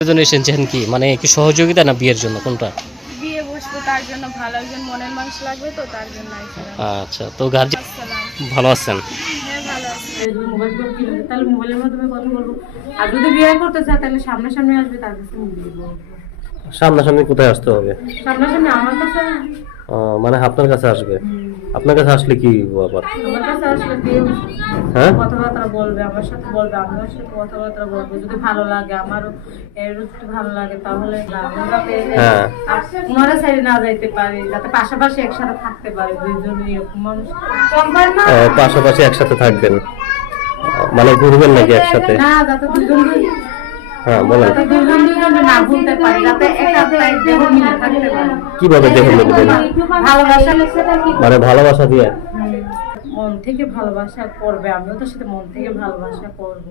জন্য এসেছেন কি? মানে কি সহযোগিতা না বিয়ের জন্য? কোনটা? বিয়ে বসবো তার জন্য ভালো একজন মনের মানুষ লাগবে তো তার জন্য আচ্ছা তো গার্জিয়ান ভালো আছেন? হ্যাঁ ভালো আছি। মোবাইল করে কিনবে তাহলে মোবাইলের মাধ্যমে কথা বলব। আর যদি বিয়ে করতে চায় তাহলে সামনাসামনি আসবে তার কাছে আমি বিয়ে করব সামনাসামনি কোথায় আসতে হবে? সামনাসামনি আমার কাছে মানে আপনার কাছে আসবে? আপনার কাছে আসলে কি ব্যাপার আমার কাছে আসলে বিয়ে হ্যাঁ? কথাবার্তা বলবে আমার সাথে বলবে আমার সাথে কথাবার্তা বলবে। যদি ভালো লাগে আমারও এর যদি ভালো লাগে তাহলে হ্যাঁ। ওনারা সাইডে না যাইতে পারি যাতে পাশাপাশি একসাথে থাকতে পারে দুইজন এরকম মানুষ। পাশাপাশি একসাথে থাকবেন? মানে ঘুরবেন নাকি একসাথে? না যাতে দুজন হ্যাঁ বলেন। দুজন না ভুলতে পারে যাতে একটা এক দেহ মিলে থাকতে পারে। কীভাবে দেখে মিলবেন ভালোবাসা মানে ভালোবাসা দিয়ে? মন থেকে ভালোবাসা করবে আমিও তো সাথে মন থেকে ভালোবাসা করব।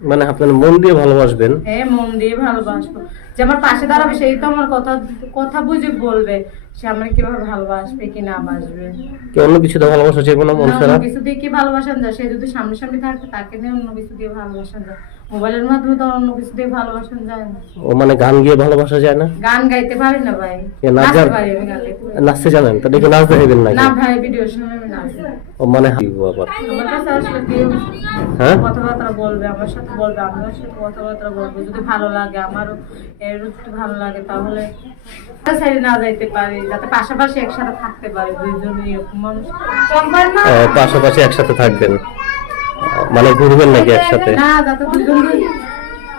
মানে আপনার মন দিয়ে ভালোবাসবেন? হ্যাঁ মন দিয়ে ভালোবাসবো। যে আমার পাশে দাঁড়াবে সেই তো আমার কথা কথা বুঝে বলবে সে আমার কীভাবে ভালোবাসবে কি না বাসবে। কি অন্য কিছুতে ভালোবাসা চাইব না মন ছাড়া অন্য কিছু দিয়ে কি ভালোবাসান যায় সে যদি সামনে সামনে থাকে তাকে নিয়ে অন্য কিছু দিয়ে ভালোবাসা যায় মোবাইলের মাধ্যমে তো অন্য কিছু দিয়ে ভালোবাসান যায় না। ও মানে গান গিয়ে ভালোবাসা যায় না? গান গাইতে পারি না ভাই। নাচতে পারি আমি গান। নাচতে জানেন? তা দেখে নাচ দেখাবেন নাকি? না ভাই ভিডিওর সময় আমি নাচি ও মানে কি ব্যাপার? আমার কাছে আসলে কেউ হ্যাঁ? কথাবার্তা বলবে আমার সাথে বলবে আমার সাথে কথাবার্তা বলবে। যদি ভালো লাগে আমারও এর যদি ভালো লাগে তাহলে সাইডে না যাইতে পারি যাতে পাশাপাশি একসাথে থাকতে পারে দুইজন এরকম মানুষ। কম না পাশাপাশি একসাথে থাকবেন। মানে ঘুরবেন নাকি একসাথে?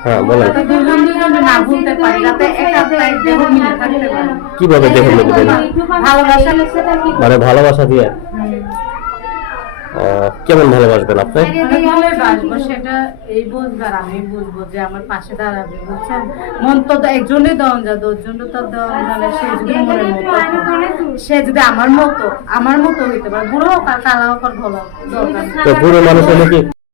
হ্যাঁ বলেন। দেহ কীভাবে মিলবেন মানে ভালোবাসা দিয়ে? কেমন ভালোবাসবেন আপনি? অনেক ভালোই বাসবো সেটা এই বুঝবে আমি বুঝব যে আমার পাশে দাঁড়াবে বুঝছেন? মন তো একজনই দেওয়া যায় দুজনও তো দেওয়া সে যদি মনের মতো সে যদি আমার মতো আমার মতো হইতে পারে বুড়ো হোক আর কালা হোক আর ভালো দরকার বুড়ো মানুষ হলে কি